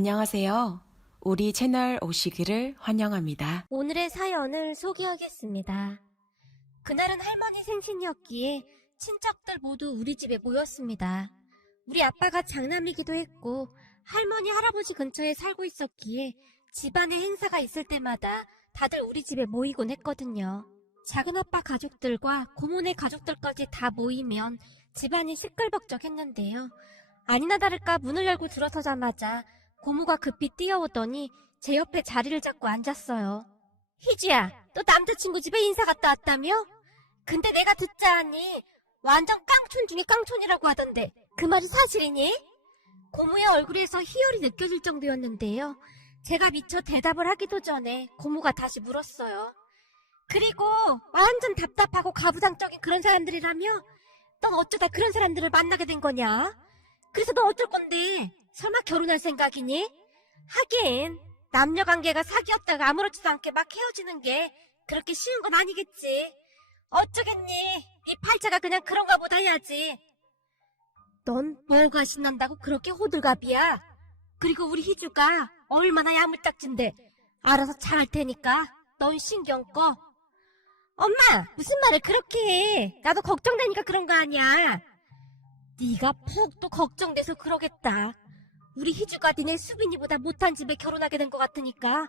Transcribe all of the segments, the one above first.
안녕하세요. 우리 채널 오시기를 환영합니다. 오늘의 사연을 소개하겠습니다. 그날은 할머니 생신이었기에 친척들 모두 우리 집에 모였습니다. 우리 아빠가 장남이기도 했고 할머니 할아버지 근처에 살고 있었기에 집안에 행사가 있을 때마다 다들 우리 집에 모이곤 했거든요. 작은 아빠 가족들과 고모네 가족들까지 다 모이면 집안이 시끌벅적했는데요. 아니나 다를까 문을 열고 들어서자마자 고모가 급히 뛰어오더니 제 옆에 자리를 잡고 앉았어요. 희주야, 너 남자친구 집에 인사 갔다 왔다며? 근데 내가 듣자하니 완전 깡촌 중에 깡촌이라고 하던데 그 말이 사실이니? 고모의 얼굴에서 희열이 느껴질 정도였는데요. 제가 미처 대답을 하기도 전에 고모가 다시 물었어요. 그리고 완전 답답하고 가부장적인 그런 사람들이라며? 넌 어쩌다 그런 사람들을 만나게 된 거냐? 그래서 너 어쩔 건데? 설마 결혼할 생각이니? 하긴 남녀관계가 사귀었다가 아무렇지도 않게 막 헤어지는 게 그렇게 쉬운 건 아니겠지. 어쩌겠니? 네 팔자가 그냥 그런가 보다 해야지. 넌 뭐가 신난다고 그렇게 호들갑이야? 그리고 우리 희주가 얼마나 야물딱진데 알아서 잘할 테니까 넌 신경 꺼. 엄마, 무슨 말을 그렇게 해? 나도 걱정되니까 그런 거 아니야. 네가 푹 또 걱정돼서 그러겠다. 우리 희주가 니네 수빈이보다 못한 집에 결혼하게 된 것 같으니까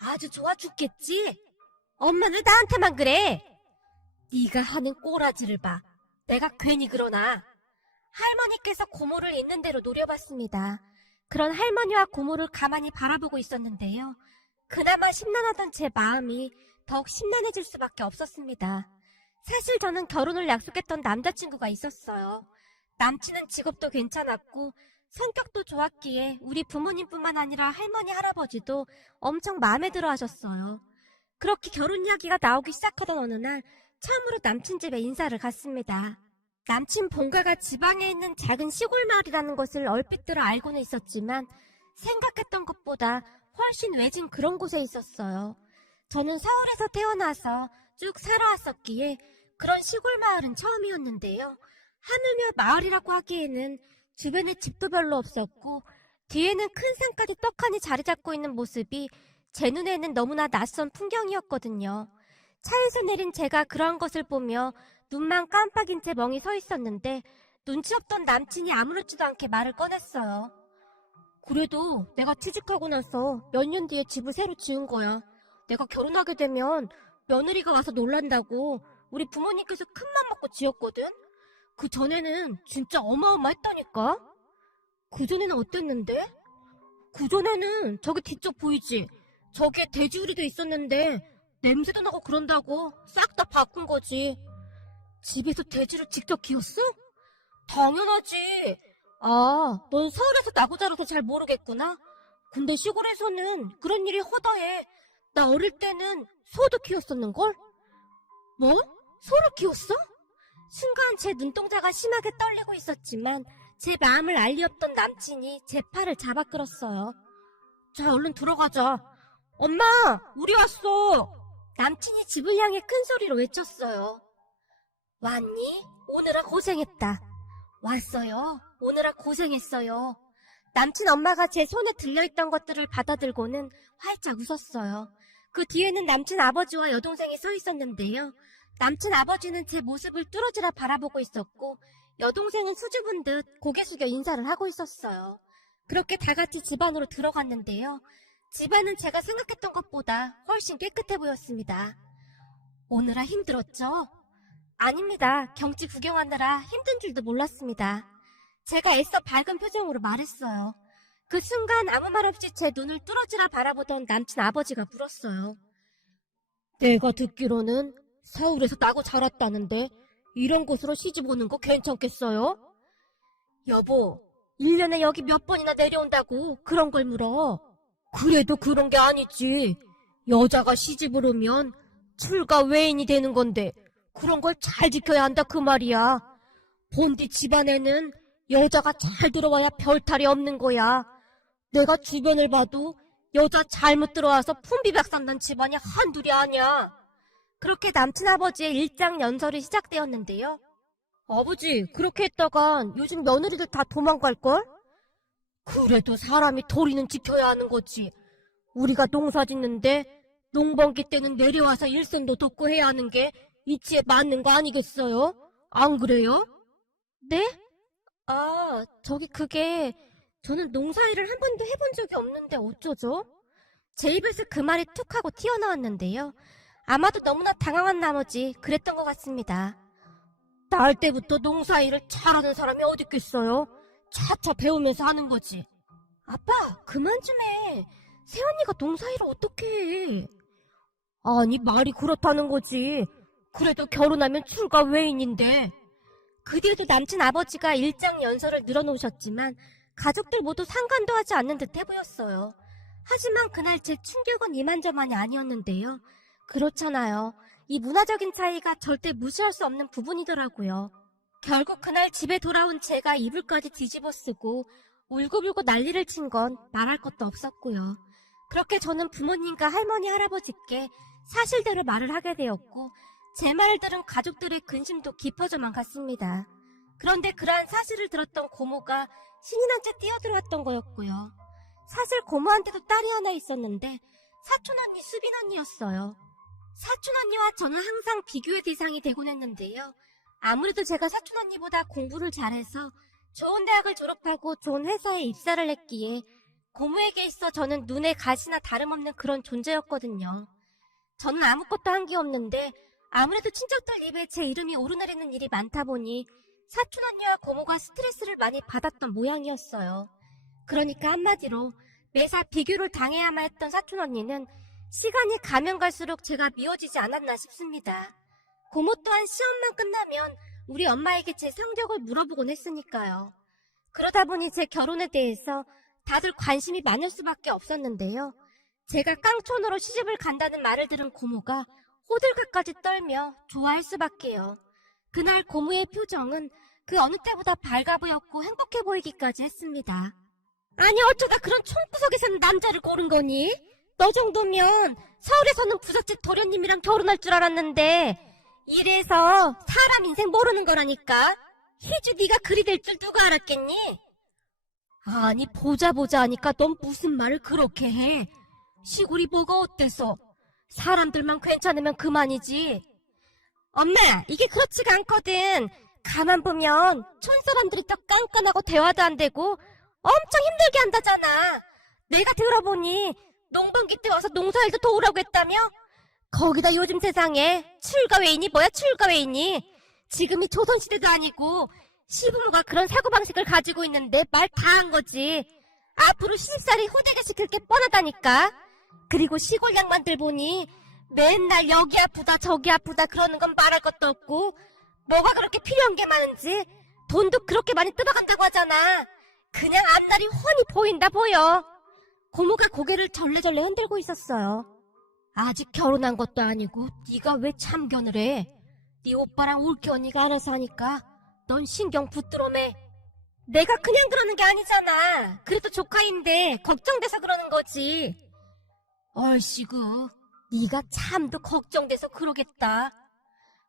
아주 좋아 죽겠지? 엄마는 왜 나한테만 그래? 네가 하는 꼬라지를 봐. 내가 괜히 그러나. 할머니께서 고모를 있는 대로 노려봤습니다. 그런 할머니와 고모를 가만히 바라보고 있었는데요. 그나마 심란하던 제 마음이 더욱 심란해질 수밖에 없었습니다. 사실 저는 결혼을 약속했던 남자친구가 있었어요. 남친은 직업도 괜찮았고 성격도 좋았기에 우리 부모님뿐만 아니라 할머니, 할아버지도 엄청 마음에 들어 하셨어요. 그렇게 결혼 이야기가 나오기 시작하던 어느 날 처음으로 남친 집에 인사를 갔습니다. 남친 본가가 지방에 있는 작은 시골 마을이라는 것을 얼핏 들어 알고는 있었지만 생각했던 것보다 훨씬 외진 그런 곳에 있었어요. 저는 서울에서 태어나서 쭉 살아왔었기에 그런 시골 마을은 처음이었는데요. 하물며 마을이라고 하기에는 주변에 집도 별로 없었고 뒤에는 큰 산까지 떡하니 자리 잡고 있는 모습이 제 눈에는 너무나 낯선 풍경이었거든요. 차에서 내린 제가 그러한 것을 보며 눈만 깜빡인 채 멍이 서 있었는데 눈치 없던 남친이 아무렇지도 않게 말을 꺼냈어요. 그래도 내가 취직하고 나서 몇 년 뒤에 집을 새로 지은 거야. 내가 결혼하게 되면 며느리가 와서 놀란다고 우리 부모님께서 큰맘 먹고 지었거든? 그 전에는 진짜 어마어마했다니까? 그 전에는 어땠는데? 그 전에는 저기 뒤쪽 보이지? 저기에 돼지우리도 있었는데 냄새도 나고 그런다고 싹 다 바꾼 거지. 집에서 돼지를 직접 키웠어? 당연하지. 아, 넌 서울에서 나고 자라서 잘 모르겠구나. 근데 시골에서는 그런 일이 허다해. 나 어릴 때는 소도 키웠었는걸? 뭐? 소를 키웠어? 순간 제 눈동자가 심하게 떨리고 있었지만 제 마음을 알 리 없던 남친이 제 팔을 잡아 끌었어요. 자, 얼른 들어가자. 엄마, 우리 왔어. 남친이 집을 향해 큰 소리로 외쳤어요. 왔니? 오느라 고생했다. 왔어요. 오느라 고생했어요. 남친 엄마가 제 손에 들려있던 것들을 받아들고는 활짝 웃었어요. 그 뒤에는 남친 아버지와 여동생이 서 있었는데요. 남친 아버지는 제 모습을 뚫어지라 바라보고 있었고 여동생은 수줍은 듯 고개 숙여 인사를 하고 있었어요. 그렇게 다 같이 집 안으로 들어갔는데요. 집안은 제가 생각했던 것보다 훨씬 깨끗해 보였습니다. 오느라 힘들었죠? 아닙니다. 경치 구경하느라 힘든 줄도 몰랐습니다. 제가 애써 밝은 표정으로 말했어요. 그 순간 아무 말 없이 제 눈을 뚫어지라 바라보던 남친 아버지가 물었어요. 내가 듣기로는 서울에서 나고 자랐다는데 이런 곳으로 시집 오는 거 괜찮겠어요? 여보, 1년에 여기 몇 번이나 내려온다고 그런 걸 물어. 그래도 그런 게 아니지. 여자가 시집을 오면 출가 외인이 되는 건데 그런 걸 잘 지켜야 한다 그 말이야. 본디 집안에는 여자가 잘 들어와야 별탈이 없는 거야. 내가 주변을 봐도 여자 잘못 들어와서 품비박산난 집안이 한둘이 아니야. 그렇게 남친 아버지의 일장연설이 시작되었는데요. 아버지, 그렇게 했다간 요즘 며느리들 다 도망갈걸? 그래도 사람이 도리는 지켜야 하는 거지. 우리가 농사 짓는데 농번기 때는 내려와서 일손도 돕고 해야 하는 게 이치에 맞는 거 아니겠어요? 안 그래요? 네? 그게 저는 농사일을 한 번도 해본 적이 없는데 어쩌죠? 제 입에서 그 말이 툭 하고 튀어나왔는데요. 아마도 너무나 당황한 나머지 그랬던 것 같습니다. 날 때부터 농사일을 잘하는 사람이 어디 있겠어요? 차차 배우면서 하는 거지. 아빠, 그만 좀 해. 새언니가 농사일을 어떻게 해? 아니, 말이 그렇다는 거지. 그래도 결혼하면 출가 외인인데. 그 뒤에도 남친 아버지가 일장 연설을 늘어놓으셨지만 가족들 모두 상관도 하지 않는 듯해 보였어요. 하지만 그날 제 충격은 이만저만이 아니었는데요. 그렇잖아요. 이 문화적인 차이가 절대 무시할 수 없는 부분이더라고요. 결국 그날 집에 돌아온 제가 이불까지 뒤집어 쓰고 울고불고 난리를 친 건 말할 것도 없었고요. 그렇게 저는 부모님과 할머니, 할아버지께 사실대로 말을 하게 되었고 제 말을 들은 가족들의 근심도 깊어져만 갔습니다. 그런데 그러한 사실을 들었던 고모가 신이 난 채 뛰어들어왔던 거였고요. 사실 고모한테도 딸이 하나 있었는데 사촌언니 수빈 언니였어요. 사촌언니와 저는 항상 비교의 대상이 되곤 했는데요. 아무래도 제가 사촌언니보다 공부를 잘해서 좋은 대학을 졸업하고 좋은 회사에 입사를 했기에 고모에게 있어 저는 눈에 가시나 다름없는 그런 존재였거든요. 저는 아무것도 한 게 없는데 아무래도 친척들 입에 제 이름이 오르내리는 일이 많다 보니 사촌언니와 고모가 스트레스를 많이 받았던 모양이었어요. 그러니까 한마디로 매사 비교를 당해야만 했던 사촌언니는 시간이 가면 갈수록 제가 미워지지 않았나 싶습니다. 고모 또한 시험만 끝나면 우리 엄마에게 제 성적을 물어보곤 했으니까요. 그러다 보니 제 결혼에 대해서 다들 관심이 많을 수밖에 없었는데요. 제가 깡촌으로 시집을 간다는 말을 들은 고모가 호들갑까지 떨며 좋아할 수밖에요. 그날 고모의 표정은 그 어느 때보다 밝아 보였고 행복해 보이기까지 했습니다. 아니 어쩌다 그런 총구석에 사는 남자를 고른 거니? 너 정도면 서울에서는 부잣집 도련님이랑 결혼할 줄 알았는데 이래서 사람 인생 모르는 거라니까. 희주 네가 그리 될 줄 누가 알았겠니? 아니 보자 하니까 넌 무슨 말을 그렇게 해. 시골이 뭐가 어때서? 사람들만 괜찮으면 그만이지. 엄마, 이게 그렇지가 않거든. 가만 보면 촌 사람들이 더 깐깐하고 대화도 안 되고 엄청 힘들게 한다잖아. 내가 들어보니 농번기 때 와서 농사일도 도우라고 했다며? 거기다 요즘 세상에 출가외인이 뭐야 출가외인이. 지금이 조선시대도 아니고 시부모가 그런 사고방식을 가지고 있는데 말 다 한 거지. 앞으로 시집살이 호되게 시킬 게 뻔하다니까. 그리고 시골 양반들 보니 맨날 여기 아프다 저기 아프다 그러는 건 말할 것도 없고 뭐가 그렇게 필요한 게 많은지 돈도 그렇게 많이 뜯어간다고 하잖아. 그냥 앞날이 훤히 보인다 보여. 고모가 고개를 절레절레 흔들고 있었어요. 아직 결혼한 것도 아니고 네가 왜 참견을 해? 네 오빠랑 올케 언니가 알아서 하니까 넌 신경 붙들어매. 내가 그냥 그러는 게 아니잖아. 그래도 조카인데 걱정돼서 그러는 거지. 얼씨구, 네가 참도 걱정돼서 그러겠다.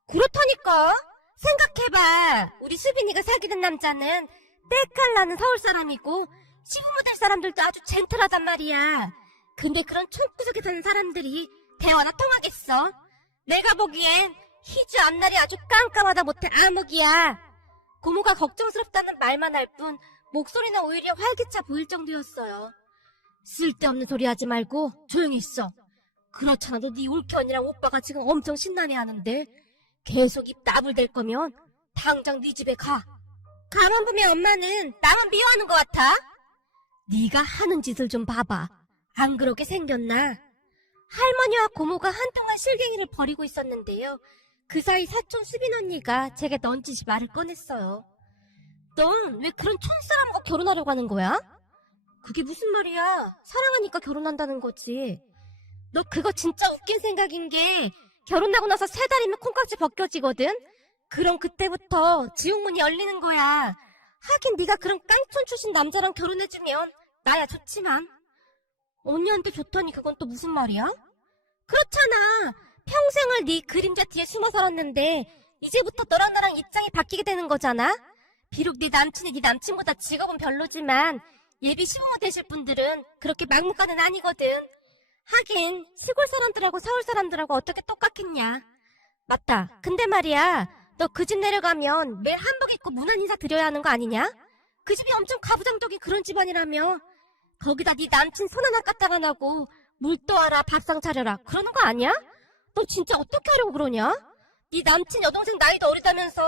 그렇다니까. 생각해봐. 우리 수빈이가 사귀는 남자는 때깔 나는 서울 사람이고 시부모 될 사람들도 아주 젠틀하단 말이야. 근데 그런 촌구석에 사는 사람들이 대화나 통하겠어? 내가 보기엔 희주 앞날이 아주 깜깜하다 못해 암흑이야. 고모가 걱정스럽다는 말만 할 뿐 목소리는 오히려 활기차 보일 정도였어요. 쓸데없는 소리 하지 말고 조용히 있어. 그렇잖아도 네 올케 언니랑 오빠가 지금 엄청 신나네 하는데 계속 입 나불댈 거면 당장 네 집에 가. 가만 보면 엄마는 나만 미워하는 것 같아. 네가 하는 짓을 좀 봐봐. 안 그러게 생겼나? 할머니와 고모가 한동안 실갱이를 벌이고 있었는데요. 그 사이 사촌 수빈 언니가 제게 넌지시 말을 꺼냈어요. 넌 왜 그런 촌사람과 결혼하려고 하는 거야? 그게 무슨 말이야? 사랑하니까 결혼한다는 거지. 너 그거 진짜 웃긴 생각인 게 결혼하고 나서 3달이면 콩깍지 벗겨지거든? 그럼 그때부터 지옥문이 열리는 거야. 하긴 네가 그런 깡촌 출신 남자랑 결혼해주면 나야 좋지만. 언니한테 좋다니 그건 또 무슨 말이야? 그렇잖아. 평생을 네 그림자 뒤에 숨어 살았는데 이제부터 너랑 나랑 입장이 바뀌게 되는 거잖아. 비록 네 남친이 네 남친보다 직업은 별로지만 예비 시부모 되실 분들은 그렇게 막무가내는 아니거든. 하긴 시골 사람들하고 서울 사람들하고 어떻게 똑같겠냐. 맞다. 근데 말이야, 너 그 집 내려가면 매일 한복 입고 문안 인사 드려야 하는 거 아니냐? 그 집이 엄청 가부장적인 그런 집안이라며. 거기다 네 남친 손 하나 까딱 안 하고 물 떠와라 밥상 차려라 그러는 거 아니야? 너 진짜 어떻게 하려고 그러냐? 네 남친 여동생 나이도 어리다면서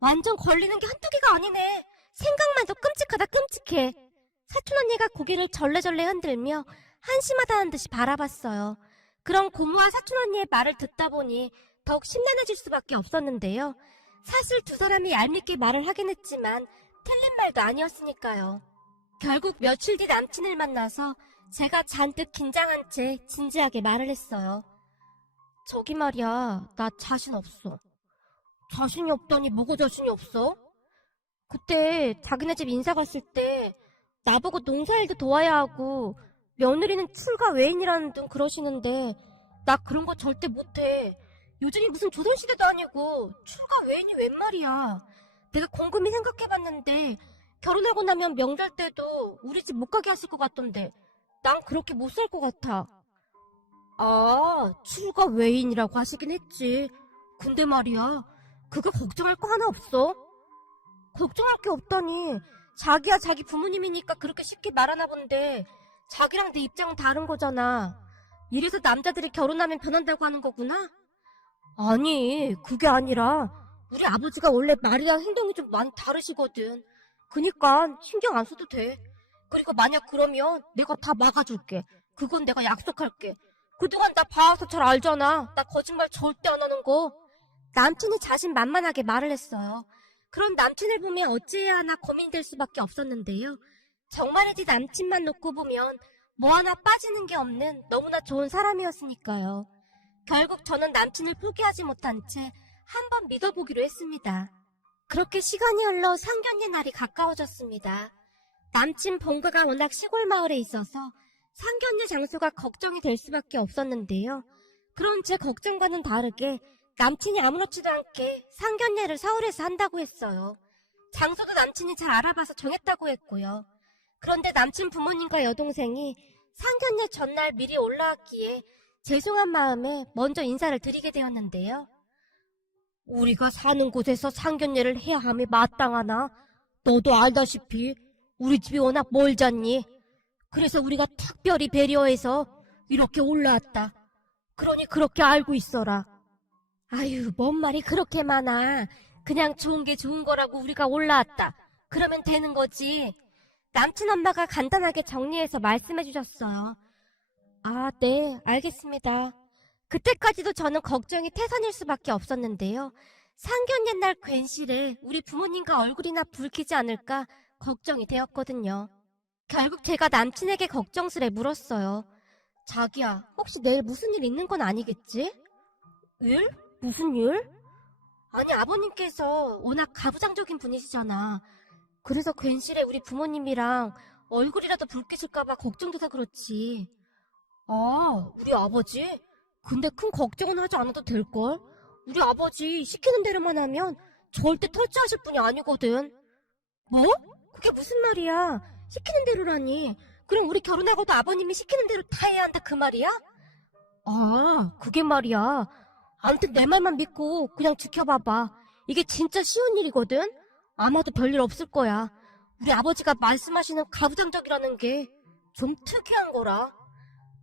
완전 걸리는 게 한두 개가 아니네. 생각만 해도 끔찍하다 끔찍해. 사촌 언니가 고개를 절레절레 흔들며 한심하다는 듯이 바라봤어요. 그런 고모와 사촌 언니의 말을 듣다 보니 더욱 심란해질 수밖에 없었는데요. 사실 두 사람이 얄밉게 말을 하긴 했지만 틀린 말도 아니었으니까요. 결국 며칠 뒤 남친을 만나서 제가 잔뜩 긴장한 채 진지하게 말을 했어요. 저기 말이야, 나 자신 없어. 자신이 없다니 뭐가 자신이 없어? 그때 자기네 집 인사 갔을 때 나보고 농사일도 도와야 하고 며느리는 출가 외인이라는 등 그러시는데 나 그런 거 절대 못해. 요즘이 무슨 조선시대도 아니고 출가 외인이 웬 말이야. 내가 곰곰이 생각해봤는데 결혼하고 나면 명절 때도 우리 집 못 가게 하실 것 같던데 난 그렇게 못 살 것 같아. 아, 출가 외인이라고 하시긴 했지. 근데 말이야, 그거 걱정할 거 하나 없어? 걱정할 게 없다니. 자기야 자기 부모님이니까 그렇게 쉽게 말하나 본데 자기랑 내 입장은 다른 거잖아. 이래서 남자들이 결혼하면 변한다고 하는 거구나? 아니, 그게 아니라 우리 아버지가 원래 말이랑 행동이 좀 많이 다르시거든. 그니까 신경 안 써도 돼. 그리고 만약 그러면 내가 다 막아줄게. 그건 내가 약속할게. 그동안 나 봐와서 잘 알잖아. 나 거짓말 절대 안 하는 거. 남친이 자신만만하게 말을 했어요. 그런 남친을 보면 어찌해야 하나 고민될 수밖에 없었는데요. 정말이지 남친만 놓고 보면 뭐 하나 빠지는 게 없는 너무나 좋은 사람이었으니까요. 결국 저는 남친을 포기하지 못한 채 한번 믿어보기로 했습니다. 그렇게 시간이 흘러 상견례 날이 가까워졌습니다. 남친 본가가 워낙 시골 마을에 있어서 상견례 장소가 걱정이 될 수밖에 없었는데요. 그런 제 걱정과는 다르게 남친이 아무렇지도 않게 상견례를 서울에서 한다고 했어요. 장소도 남친이 잘 알아봐서 정했다고 했고요. 그런데 남친 부모님과 여동생이 상견례 전날 미리 올라왔기에 죄송한 마음에 먼저 인사를 드리게 되었는데요. 우리가 사는 곳에서 상견례를 해야 함이 마땅하나? 너도 알다시피 우리 집이 워낙 멀잖니. 그래서 우리가 특별히 배려해서 이렇게 올라왔다. 그러니 그렇게 알고 있어라. 아유, 뭔 말이 그렇게 많아. 그냥 좋은 게 좋은 거라고 우리가 올라왔다. 그러면 되는 거지. 남친 엄마가 간단하게 정리해서 말씀해 주셨어요. 아, 네, 알겠습니다. 그때까지도 저는 걱정이 태산일 수밖에 없었는데요. 상견례 날 괜시레 우리 부모님과 얼굴이나 붉히지 않을까 걱정이 되었거든요. 결국 제가 남친에게 걱정스레 물었어요. 자기야, 혹시 내일 무슨 일 있는 건 아니겠지? 일? 무슨 일? 아니, 아버님께서 워낙 가부장적인 분이시잖아. 그래서 괜시레 우리 부모님이랑 얼굴이라도 붉히실까봐 걱정돼서 그렇지. 아, 우리 아버지? 근데 큰 걱정은 하지 않아도 될걸? 우리 아버지 시키는 대로만 하면 절대 터치하실 분이 아니거든. 뭐? 그게 무슨 말이야? 시키는 대로라니. 그럼 우리 결혼하고도 아버님이 시키는 대로 다 해야 한다 그 말이야? 아, 그게 말이야. 아무튼 내 말만 믿고 그냥 지켜봐봐. 이게 진짜 쉬운 일이거든? 아마도 별일 없을 거야. 우리 아버지가 말씀하시는 가부장적이라는 게 좀 특이한 거라.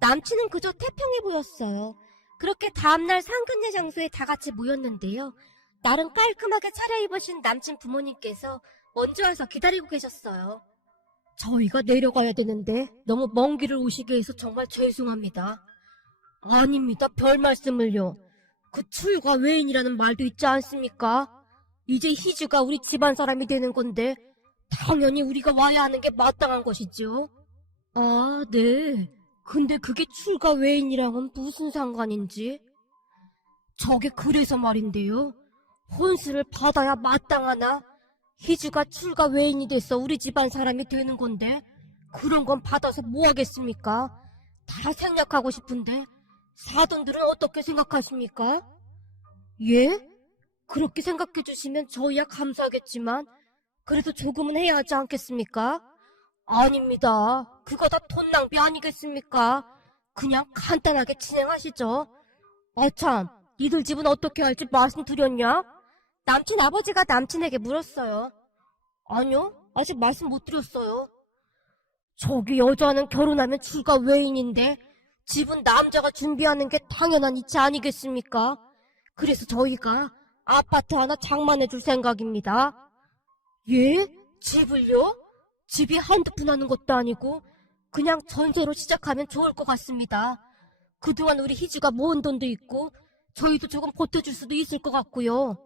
남친은 그저 태평해 보였어요. 그렇게 다음날 상견례 장소에 다 같이 모였는데요. 나름 깔끔하게 차려입으신 남친 부모님께서 먼저 와서 기다리고 계셨어요. 저희가 내려가야 되는데 너무 먼 길을 오시게 해서 정말 죄송합니다. 아닙니다. 별 말씀을요. 그 출가 외인이라는 말도 있지 않습니까? 이제 희주가 우리 집안 사람이 되는 건데 당연히 우리가 와야 하는 게 마땅한 것이죠. 아, 네. 근데 그게 출가 외인이랑은 무슨 상관인지? 저게 그래서 말인데요. 혼수를 받아야 마땅하나? 희주가 출가 외인이 돼서 우리 집안 사람이 되는 건데 그런 건 받아서 뭐 하겠습니까? 다 생략하고 싶은데 사돈들은 어떻게 생각하십니까? 예? 그렇게 생각해 주시면 저희야 감사하겠지만 그래도 조금은 해야 하지 않겠습니까? 아닙니다. 그거 다 돈 낭비 아니겠습니까? 그냥 간단하게 진행하시죠. 참, 니들 집은 어떻게 할지 말씀드렸냐? 남친 아버지가 남친에게 물었어요. 아니요, 아직 말씀 못 드렸어요. 저기 여자는 결혼하면 주가 외인인데 집은 남자가 준비하는 게 당연한 이치 아니겠습니까? 그래서 저희가 아파트 하나 장만해 줄 생각입니다. 예? 집을요? 집이 한두 푼 하는 것도 아니고 그냥 전세로 시작하면 좋을 것 같습니다. 그동안 우리 희주가 모은 돈도 있고 저희도 조금 보태줄 수도 있을 것 같고요.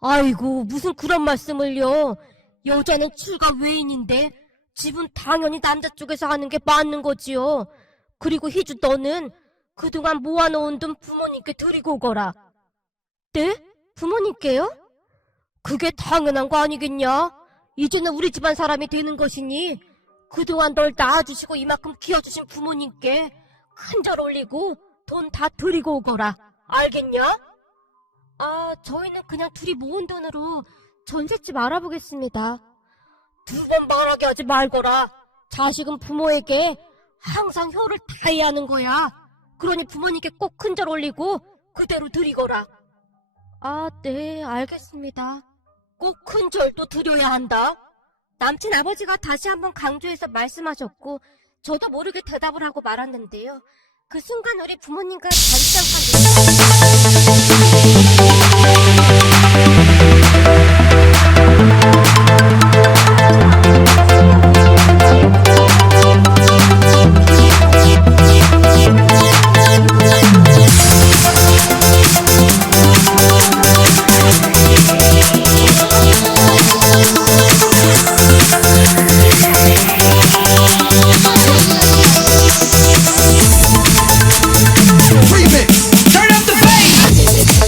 아이고, 무슨 그런 말씀을요. 여자는 출가 외인인데 집은 당연히 남자 쪽에서 하는 게 맞는 거지요. 그리고 희주, 너는 그동안 모아놓은 돈 부모님께 드리고 오거라. 네? 부모님께요? 그게 당연한 거 아니겠냐? 이제는 우리 집안 사람이 되는 것이니 그동안 널 낳아주시고 이만큼 키워주신 부모님께 큰절 올리고 돈 다 드리고 오거라. 알겠냐? 저희는 그냥 둘이 모은 돈으로 전셋집 알아보겠습니다. 두 번 말하게 하지 말거라. 자식은 부모에게 항상 효를 다해야 하는 거야. 그러니 부모님께 꼭 큰절 올리고 그대로 드리거라. 네, 알겠습니다. 꼭 큰절도 드려야 한다. 남친 아버지가 다시 한번 강조해서 말씀하셨고 저도 모르게 대답을 하고 말았는데요. 그 순간 우리 부모님과 Remix. Turn up the bass.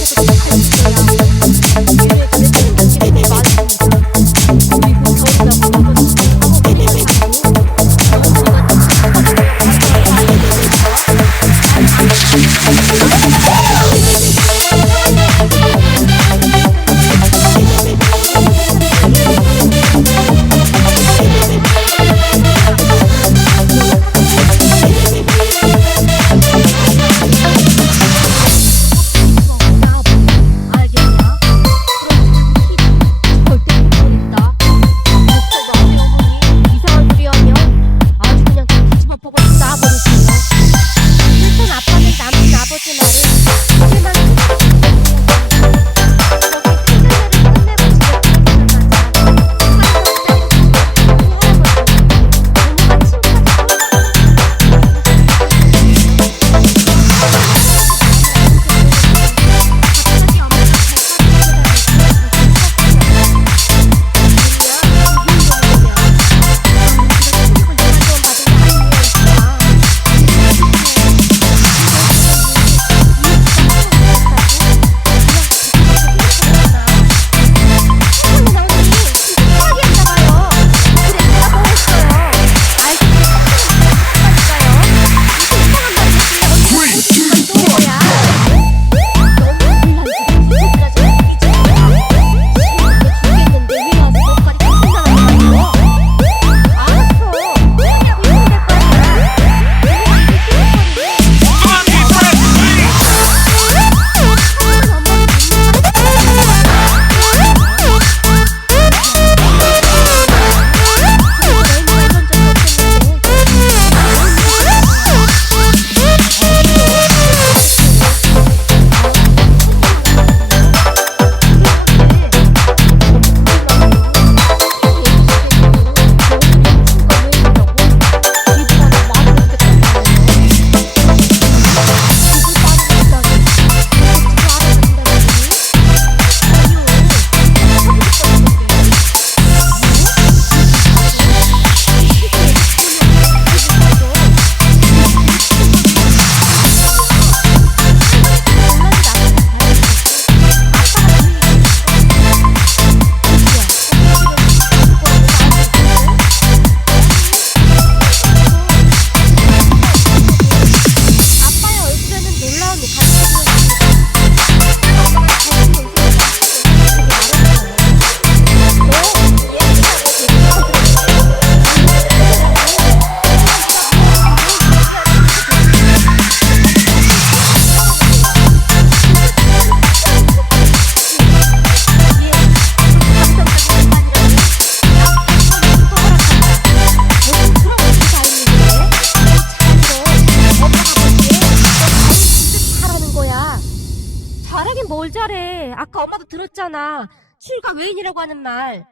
말해. 아까 엄마도 들었잖아. 출가 외인이라고 하는 말.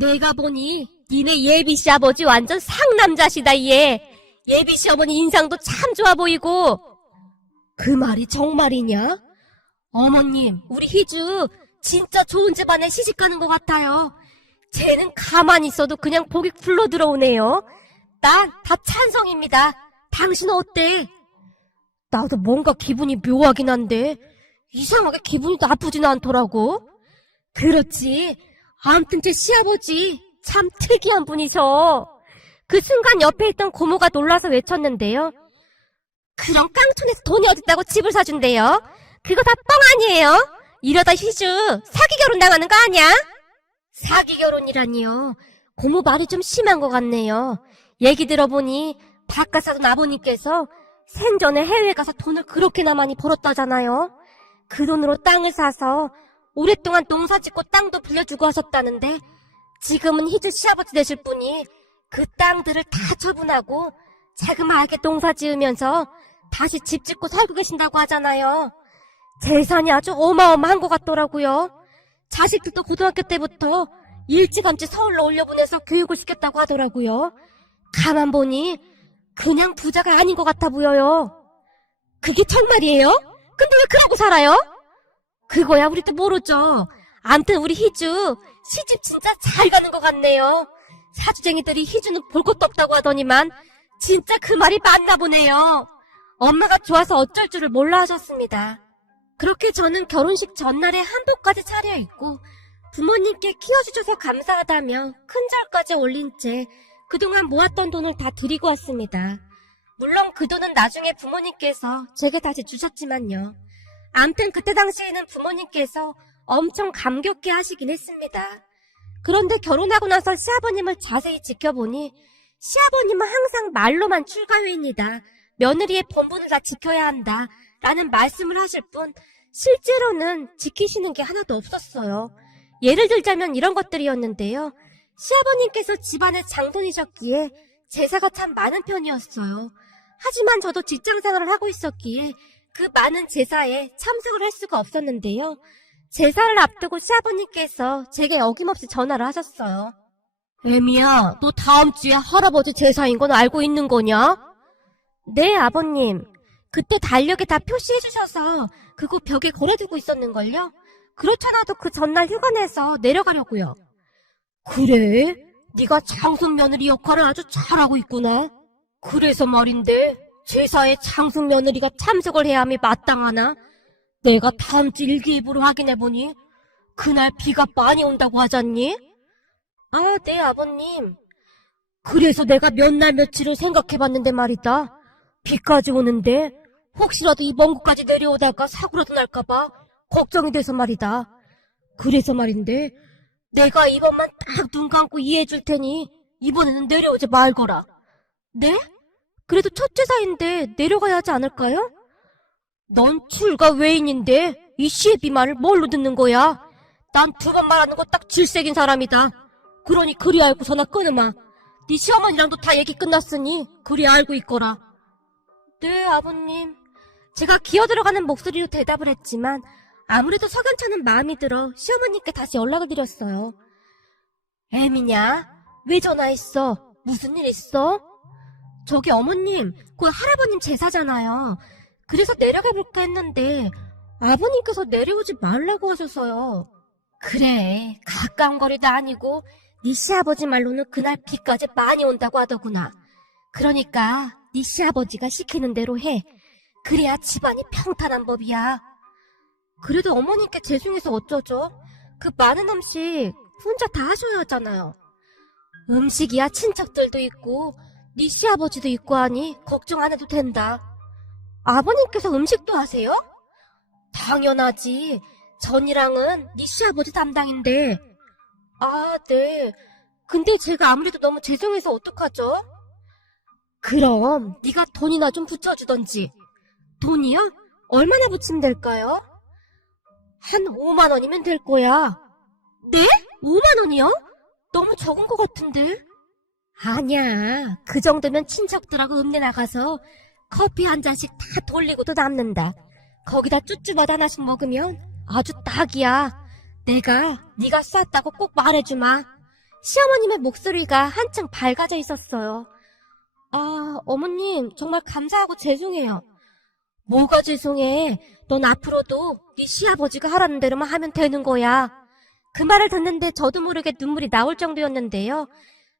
내가 보니 니네 예비 시아버지 완전 상남자시다 얘. 예비 시어머니 인상도 참 좋아 보이고. 그 말이 정말이냐? 어머님, 우리 희주 진짜 좋은 집안에 시집가는 것 같아요. 쟤는 가만히 있어도 그냥 복이 굴러 들어오네요. 난 다 찬성입니다. 당신은 어때? 나도 뭔가 기분이 묘하긴 한데 이상하게 기분이 나쁘진 않더라고. 그렇지. 아무튼 제 시아버지 참 특이한 분이셔. 그 순간 옆에 있던 고모가 놀라서 외쳤는데요. 그럼 깡촌에서 돈이 어딨다고 집을 사준대요. 그거 다 뻥 아니에요? 이러다 희주 사기 결혼 당하는 거 아니야? 사기 결혼이라니요. 고모 말이 좀 심한 것 같네요. 얘기 들어보니 바깥 사돈 아버님께서 생전에 해외에 가서 돈을 그렇게나 많이 벌었다잖아요. 그 돈으로 땅을 사서 오랫동안 농사 짓고 땅도 빌려주고 하셨다는데 지금은 희주 시아버지 되실 분이 그 땅들을 다 처분하고 자그마하게 농사 지으면서 다시 집 짓고 살고 계신다고 하잖아요. 재산이 아주 어마어마한 것 같더라고요. 자식들도 고등학교 때부터 일찌감치 서울로 올려보내서 교육을 시켰다고 하더라고요. 가만 보니 그냥 부자가 아닌 것 같아 보여요. 그게 정말이에요? 근데 왜 그러고 살아요? 그거야 우리도 모르죠. 암튼 우리 희주 시집 진짜 잘 가는 것 같네요. 사주쟁이들이 희주는 볼 것도 없다고 하더니만 진짜 그 말이 맞나 보네요. 엄마가 좋아서 어쩔 줄을 몰라 하셨습니다. 그렇게 저는 결혼식 전날에 한복까지 차려입고 부모님께 키워주셔서 감사하다며 큰절까지 올린 채 그동안 모았던 돈을 다 드리고 왔습니다. 물론 그 돈은 나중에 부모님께서 제게 다시 주셨지만요. 암튼 그때 당시에는 부모님께서 엄청 감격해 하시긴 했습니다. 그런데 결혼하고 나서 시아버님을 자세히 지켜보니 시아버님은 항상 말로만 출가회입니다. 며느리의 본분을 다 지켜야 한다 라는 말씀을 하실 뿐 실제로는 지키시는 게 하나도 없었어요. 예를 들자면 이런 것들이었는데요. 시아버님께서 집안의 장손이셨기에 제사가 참 많은 편이었어요. 하지만 저도 직장생활을 하고 있었기에 그 많은 제사에 참석을 할 수가 없었는데요. 제사를 앞두고 시아버님께서 제게 어김없이 전화를 하셨어요. 애미야, 너 다음 주에 할아버지 제사인 건 알고 있는 거냐? 네, 아버님. 그때 달력에 다 표시해 주셔서 그거 벽에 걸어두고 있었는걸요? 그렇잖아도 그 전날 휴가 내서 내려가려고요. 그래? 네가 장손 며느리 역할을 아주 잘하고 있구나. 그래서 말인데 제사에 장손 며느리가 참석을 해야 함이 마땅하나? 내가 다음 주 일기예보로 확인해보니 그날 비가 많이 온다고 하잖니? 아, 네, 아버님. 그래서 내가 몇 날 며칠을 생각해봤는데 말이다. 비까지 오는데 혹시라도 이 먼 곳까지 내려오다가 사고라도 날까봐 걱정이 돼서 말이다. 그래서 말인데 내가 이번만 딱 눈 감고 이해해줄 테니 이번에는 내려오지 말거라. 네? 그래도 첫 제사인데 내려가야 하지 않을까요? 넌 출가 외인인데 이 시애비 말을 뭘로 듣는 거야? 난 두 번 말하는 거 딱 질색인 사람이다. 그러니 그리 알고 전화 끊으마. 네 시어머니랑도 다 얘기 끝났으니 그리 알고 있거라. 네, 아버님. 제가 기어들어가는 목소리로 대답을 했지만 아무래도 석연찮은 마음이 들어 시어머님께 다시 연락을 드렸어요. 애미냐? 왜 전화했어? 무슨 일 있어? 저기 어머님, 그 할아버님 제사잖아요. 그래서 내려가 볼까 했는데 아버님께서 내려오지 말라고 하셔서요. 그래, 가까운 거리도 아니고 네 시아버지 말로는 그날 비까지 많이 온다고 하더구나. 그러니까 네 시아버지가 시키는 대로 해. 그래야 집안이 평탄한 법이야. 그래도 어머님께 죄송해서 어쩌죠? 그 많은 음식 혼자 다 하셔야 하잖아요. 음식이야 친척들도 있고 네 시아버지도 있고 하니 걱정 안 해도 된다. 아버님께서 음식도 하세요? 당연하지. 전이랑은 네 시아버지 담당인데. 아, 네. 근데 제가 아무래도 너무 죄송해서 어떡하죠? 그럼 네가 돈이나 좀 붙여주던지. 돈이요? 얼마나 붙이면 될까요? 한 5만 원이면 될 거야. 네? 5만 원이요? 너무 적은 것 같은데? 아니야. 그 정도면 친척들하고 읍내 나가서 커피 한 잔씩 다 돌리고도 남는다. 거기다 쭈쭈바다 하나씩 먹으면 아주 딱이야. 내가 네가 쐈다고 꼭 말해주마. 시어머님의 목소리가 한층 밝아져 있었어요. 아, 어머님 정말 감사하고 죄송해요. 뭐가 죄송해. 넌 앞으로도 네 시아버지가 하라는 대로만 하면 되는 거야. 그 말을 듣는데 저도 모르게 눈물이 나올 정도였는데요.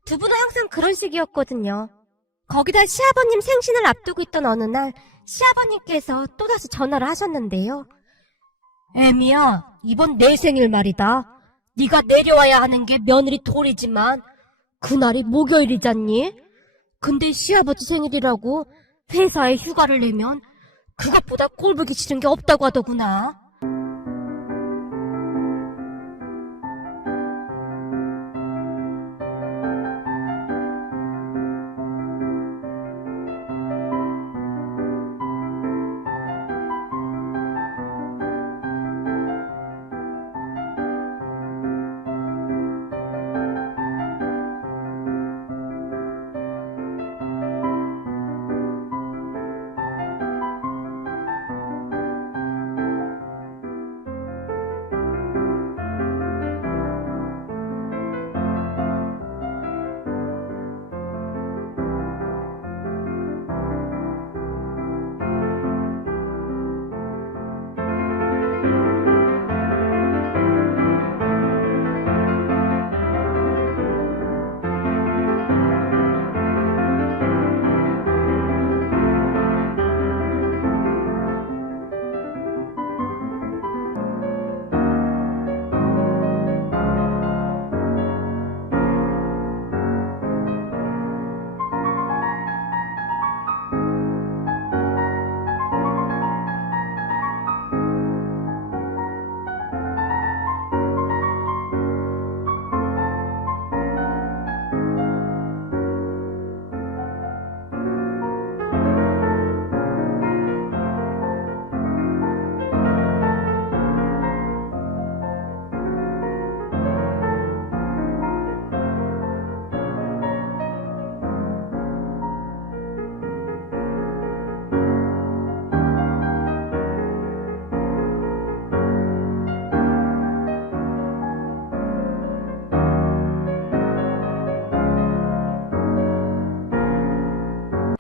두 분은 항상 그런 식이었거든요. 거기다 시아버님 생신을 앞두고 있던 어느 날 시아버님께서 또다시 전화를 하셨는데요. 애미야, 이번 내 생일 말이다. 네가 내려와야 하는 게 며느리 도리지만 그날이 목요일이잖니? 근데 시아버지 생일이라고 회사에 휴가를 내면 그것보다 꼴보기 싫은 게 없다고 하더구나.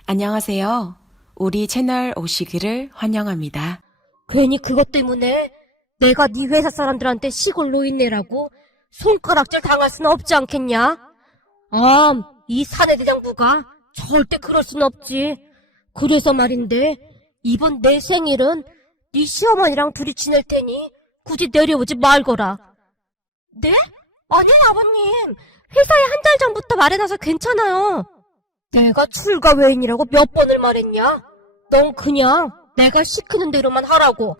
안녕하세요. 우리 채널 오시기를 환영합니다. 괜히 그것 때문에 내가 네 회사 사람들한테 시골 노인네라고 손가락질 당할 수는 없지 않겠냐? 이 사내대장부가 절대 그럴 순 없지. 그래서 말인데 이번 내 생일은 네 시어머니랑 둘이 지낼 테니 굳이 내려오지 말거라. 네? 아니요, 아버님. 회사에 한 달 전부터 말해놔서 괜찮아요. 내가 출가 외인이라고 몇 번을 말했냐? 넌 그냥 내가 시키는 대로만 하라고.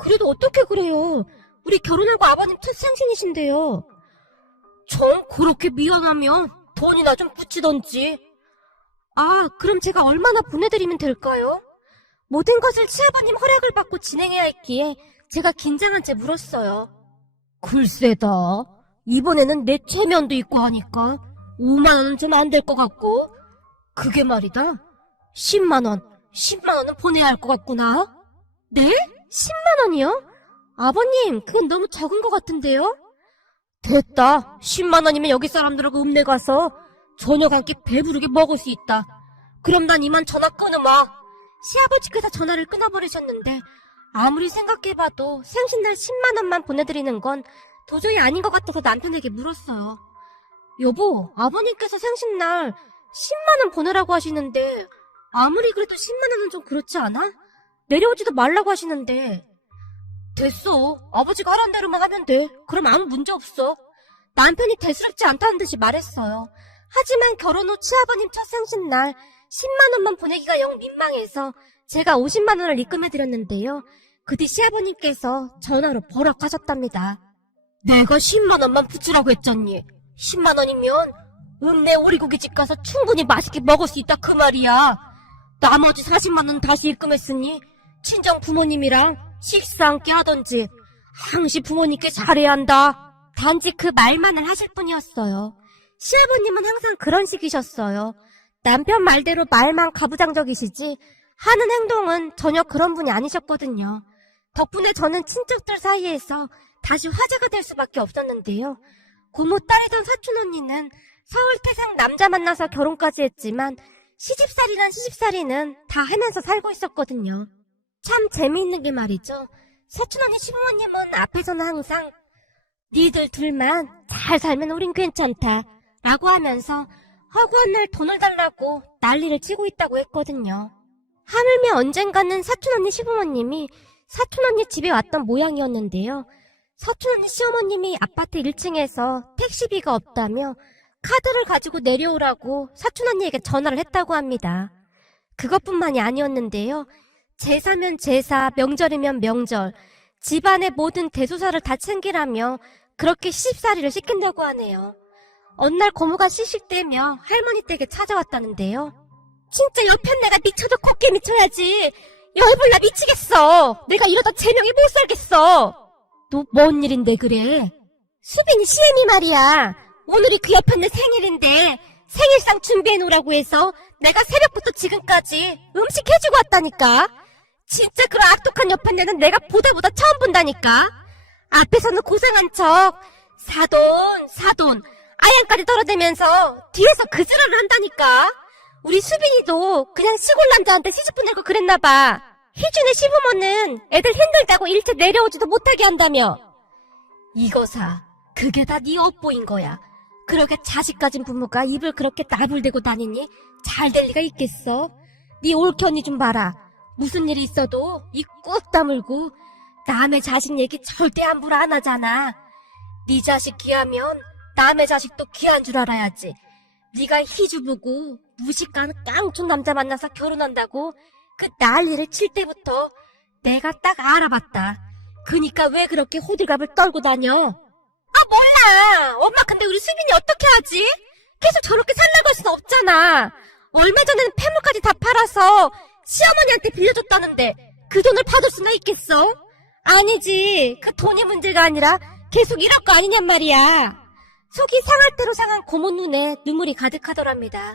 그래도 어떻게 그래요? 우리 결혼하고 아버님 첫 생신이신데요. 좀 그렇게 미안하면 돈이나 좀 붙이던지. 그럼 제가 얼마나 보내드리면 될까요? 모든 것을 시아버님 허락을 받고 진행해야 했기에 제가 긴장한 채 물었어요. 글쎄다. 이번에는 내 체면도 있고 하니까 5만 원은 좀 안 될 것 같고. 그게 말이다. 10만 원. 10만 원은 보내야 할 것 같구나. 네? 10만 원이요? 아버님, 그건 너무 적은 것 같은데요? 됐다. 10만 원이면 여기 사람들하고 읍내 가서 저녁 한 끼 배부르게 먹을 수 있다. 그럼 난 이만 전화 끊으마. 시아버지께서 전화를 끊어버리셨는데 아무리 생각해봐도 생신날 10만 원만 보내드리는 건 도저히 아닌 것 같아서 남편에게 물었어요. 여보, 아버님께서 생신날 10만 원 보내라고 하시는데 아무리 그래도 10만 원은 좀 그렇지 않아? 내려오지도 말라고 하시는데. 됐어. 아버지가 하라는 대로만 하면 돼. 그럼 아무 문제 없어. 남편이 대수롭지 않다는 듯이 말했어요. 하지만 결혼 후 시아버님 첫 생신날 10만 원만 보내기가 영 민망해서 제가 50만 원을 입금해드렸는데요. 그 뒤 시아버님께서 전화로 버럭하셨답니다. 내가 10만 원만 붙이라고 했잖니. 10만 원이면 읍내 오리고기집 가서 충분히 맛있게 먹을 수 있다 그 말이야. 나머지 40만 원은 다시 입금했으니 친정 부모님이랑 식사 함께 하던지 항시 부모님께 잘해야 한다. 단지 그 말만을 하실 뿐이었어요. 시아버님은 항상 그런 식이셨어요. 남편 말대로 말만 가부장적이시지 하는 행동은 전혀 그런 분이 아니셨거든요. 덕분에 저는 친척들 사이에서 다시 화제가 될 수밖에 없었는데요. 고모 딸이던 사촌 언니는 서울 태생 남자 만나서 결혼까지 했지만 시집살이란 시집살이는 다 하면서 살고 있었거든요. 참 재미있는 게 말이죠. 사촌 언니 시부모님은 앞에서는 항상 니들 둘만 잘 살면 우린 괜찮다 라고 하면서 허구한 날 돈을 달라고 난리를 치고 있다고 했거든요. 하물며 언젠가는 사촌 언니 시부모님이 사촌 언니 집에 왔던 모양이었는데요. 사촌 언니 시어머님이 아파트 1층에서 택시비가 없다며 카드를 가지고 내려오라고 사촌 언니에게 전화를 했다고 합니다. 그것뿐만이 아니었는데요. 제사면 제사, 명절이면 명절, 집안의 모든 대소사를 다 챙기라며 그렇게 시집살이를 시킨다고 하네요. 어느 날 고모가 시식되며 할머니 댁에 찾아왔다는데요. 진짜 옆에 내가 미쳐도 곱게 미쳐야지. 열불나 미치겠어. 내가 이러다 제명이 못 살겠어. 너 뭔 일인데 그래? 수빈이 시엠이 말이야. 오늘이 그 옆에 내 생일인데 생일상 준비해놓으라고 해서 내가 새벽부터 지금까지 음식 해주고 왔다니까. 진짜 그런 악독한 옆에 내는 내가 보다 처음 본다니까. 앞에서는 고생한 척 사돈 아양까지 떨어대면서 뒤에서 그 지랄을 한다니까. 우리 수빈이도 그냥 시골 남자한테 시집 보내고 그랬나봐. 희준의 시부모는 애들 힘들다고 일찍 내려오지도 못하게 한다며. 이거사, 그게 다 네 업보인 거야. 그러게 자식 가진 부모가 입을 그렇게 나불대고 다니니 잘 될 리가 있겠어? 네 올케 좀 봐라. 무슨 일이 있어도 입 꾹 다물고 남의 자식 얘기 절대 함부로 안 하잖아. 네 자식 귀하면 남의 자식도 귀한 줄 알아야지. 네가 희주부고 무식한 깡총 남자 만나서 결혼한다고 그 난리를 칠 때부터 내가 딱 알아봤다. 그니까 왜 그렇게 호들갑을 떨고 다녀? 몰라. 엄마 근데 우리 수빈이 어떻게 하지? 계속 저렇게 살라고 할 순 없잖아. 얼마 전에는 폐물까지 다 팔아서 시어머니한테 빌려줬다는데 그 돈을 받을 수나 있겠어? 아니지. 그 돈이 문제가 아니라 계속 이럴 거 아니냔 말이야. 속이 상할 대로 상한 고모 눈에 눈물이 가득하더랍니다.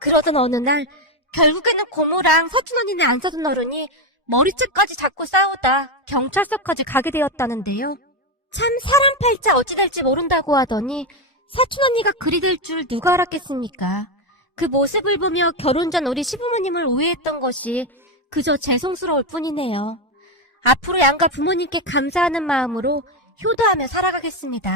그러던 어느 날 결국에는 고모랑 서춘 언니네 안 사돈 어른이 머리채까지 잡고 싸우다 경찰서까지 가게 되었다는데요. 참 사람 팔자 어찌 될지 모른다고 하더니 사촌 언니가 그리 될 줄 누가 알았겠습니까? 그 모습을 보며 결혼 전 우리 시부모님을 오해했던 것이 그저 죄송스러울 뿐이네요. 앞으로 양가 부모님께 감사하는 마음으로 효도하며 살아가겠습니다.